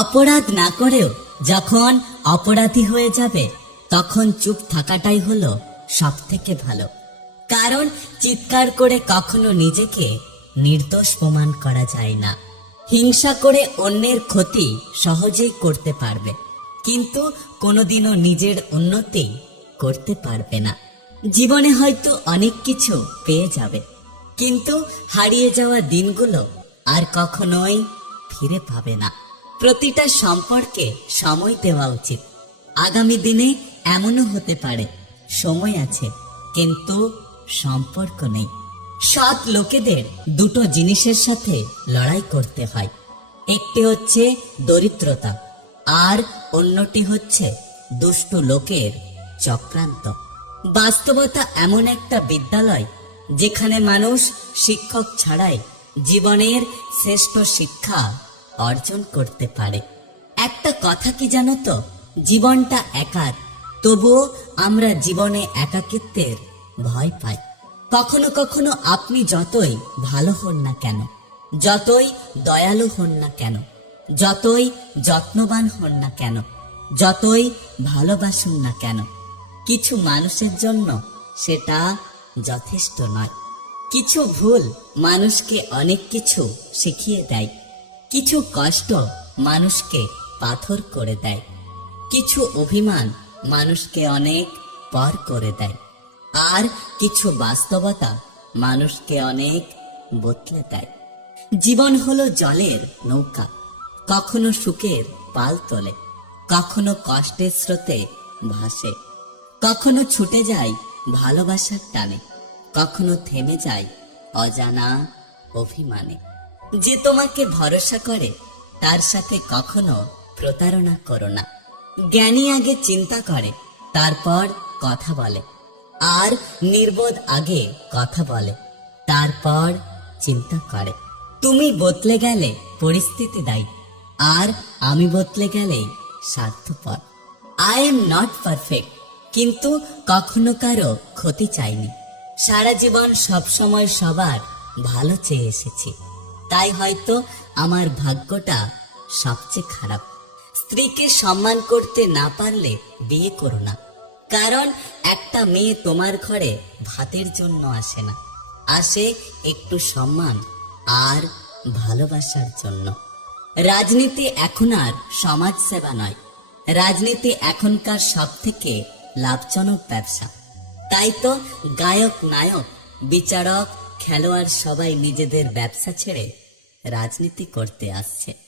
অপরাধ না করেও যখন অপরাধী হয়ে যাবে, তখন চুপ থাকাটাই হলো সব থেকে ভালো। কারণ চিৎকার করে কখনো নিজেকে নির্দোষ প্রমাণ করা যায় না। হিংসা করে অন্যের ক্ষতি সহজেই করতে পারবে, কিন্তু কোনোদিনও নিজের উন্নতি করতে পারবে না। জীবনে হয়তো অনেক কিছু পেয়ে যাবে, কিন্তু হারিয়ে যাওয়া দিনগুলো আর কখনোই ফিরে পাবে না। প্রতিটা সম্পর্কে সময় দেওয়া উচিত। আগামী দিনে এমনও হতে পারে, সময় আছে, কিন্তু সম্পর্ক নেই। সৎ লোকেদের দুটো জিনিসের সাথে লড়াই করতে হয়। একটি হচ্ছে দরিদ্রতা, আর অন্যটি হচ্ছে দুষ্ট লোকের চক্রান্ত। বাস্তবতা এমন একটা বিদ্যালয়, যেখানে মানুষ শিক্ষক ছাড়াই জীবনের শ্রেষ্ঠ শিক্ষা অর্জন করতে পারে। একটা কথা কি জানো তো? জীবনটা একার। তবুও আমরা জীবনে একাকিত্বের ভয় পাই। কখনো কখনো আপনি যতই ভালো হন না কেন, যতই দয়ালু হন না কেন, যতই যত্নবান হন না কেন, যতই ভালোবাসুন না কেন, কিছু মানুষের জন্য সেটা যথেষ্ট নয়। কিছু ভুল মানুষকে অনেক কিছু শিখিয়ে দেয়। কিছু কষ্ট মানুষকে পাথর করে দেয়। কিছু অভিমান মানুষকে অনেক পর করে দেয়। আর কিছু বাস্তবতা মানুষকে অনেক বদলে দেয়। জীবন হলো জলের নৌকা, কখনো সুখের পাল তোলে, কখনো কষ্টের স্রোতে ভাসে। কখনো ছুটে যায় ভালোবাসার টানে, কখনো থেমে যায় অজানা অভিমানে। যে তোমাকে ভরসা করে, তার সাথে কখনো প্রতারণা করো না। জ্ঞানী আগে চিন্তা করে, তারপর কথা বলে। আর নির্বোধ আগে কথা বলে, তারপর চিন্তা করে। তুমি বদলে গেলে পরিস্থিতি দায়ী, আর আমি বদলে গেলেই স্বার্থপর। আই এম নট পারফেক্ট কিন্তু কখনো কারও ক্ষতি চাইনি। সারা জীবন সবসময় সবার ভালো চেয়ে এসেছি। তাই হয়তো আমার ভাগ্যটা সবচেয়ে খারাপ। স্ত্রীকে সম্মান করতে না পারলে বিয়ে করো না। কারণ একটা মেয়ে তোমার ঘরে ভাতের জন্য আসে না। আসে একটু সম্মান আর ভালোবাসার জন্য। রাজনীতি এখন আর সমাজ সেবা নয়। রাজনীতি এখনকার সব থেকে লাভজনক ব্যবসা। তাই তো গায়ক নায়ক বিচারক খেলোয়াড় সবাই নিজেদের ব্যবসা ছেড়ে রাজনীতি করতে আসছে।